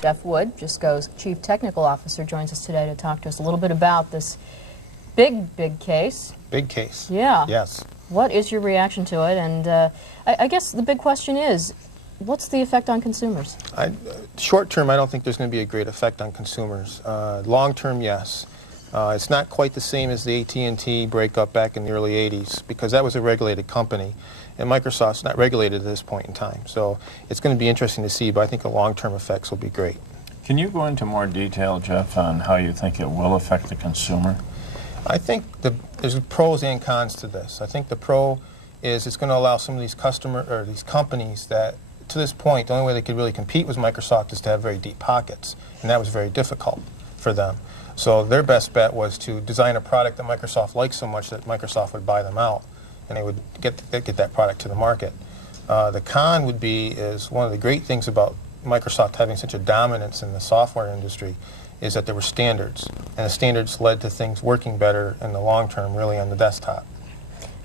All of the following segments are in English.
Jeff Wood, Jisco's Chief Technical Officer, joins us today to talk to us a little bit about this big case. Big case. Yeah. Yes. What is your reaction to it? And I guess the big question is, what's the effect on consumers? Short term, I don't think there's going to be a great effect on consumers. Long term, yes. It's not quite the same as the AT&T breakup back in the early 80s, because that was a regulated company, and Microsoft's not regulated at this point in time. So it's going to be interesting to see, but I think the long-term effects will be great. Can you go into more detail, Jeff, on how you think it will affect the consumer? I think there's pros and cons to this. I think the pro is it's going to allow some of these these companies that, to this point, the only way they could really compete with Microsoft is to have very deep pockets, and that was very difficult for them. So their best bet was to design a product that Microsoft likes so much that Microsoft would buy them out, and they would get that product to the market. The con would be is one of the great things about Microsoft having such a dominance in the software industry is that there were standards, and the standards led to things working better in the long term, really, on the desktop.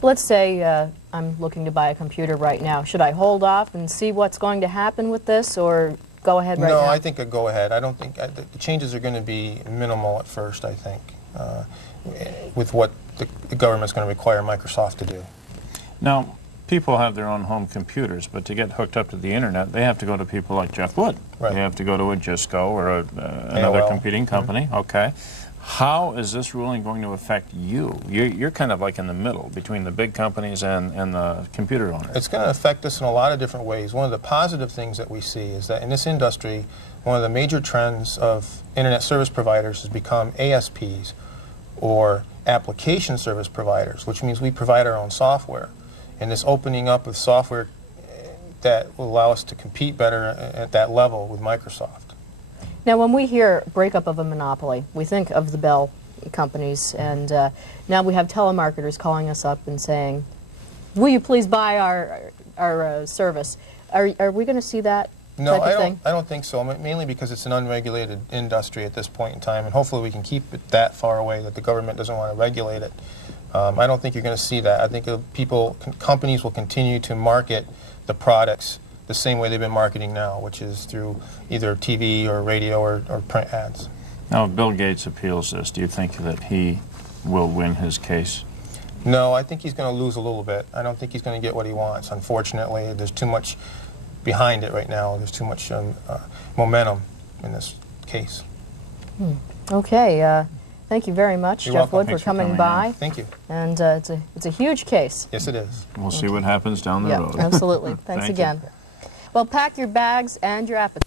Let's say I'm looking to buy a computer right now. Should I hold off and see what's going to happen with this, or go ahead right now? No, I think a go ahead. I don't think the changes are going to be minimal at first, I think, with what the government's going to require Microsoft to do. Now, people have their own home computers, but to get hooked up to the internet, they have to go to people like Jeff Wood. Right. They have to go to a Jisco or another AOL. competing company. Mm-hmm. Okay. How is this ruling going to affect you? You're kind of like in the middle between the big companies and the computer owners. It's going to affect us in a lot of different ways. One of the positive things that we see is that in this industry, one of the major trends of internet service providers has become ASPs, or application service providers, which means we provide our own software. And this opening up of software that will allow us to compete better at that level with Microsoft. Now, when we hear breakup of a monopoly, we think of the Bell companies, and now we have telemarketers calling us up and saying, will you please buy our service? Are we going to see that No, type of thing? I don't think so, mainly because it's an unregulated industry at this point in time, and hopefully we can keep it that far away that the government doesn't want to regulate it. I don't think you're going to see that. I think companies will continue to market the products the same way they've been marketing now, which is through either TV or radio or print ads. Now, if Bill Gates appeals this, do you think that he will win his case? No, I think he's going to lose a little bit. I don't think he's going to get what he wants, unfortunately. There's too much behind it right now. There's too much momentum in this case. Okay. Thank you very much, Jeff Wood, for coming by. Thank you. And it's a huge case. Yes, it is. We'll see what happens down the road. Absolutely. Thanks again. Well, pack your bags and your appetite.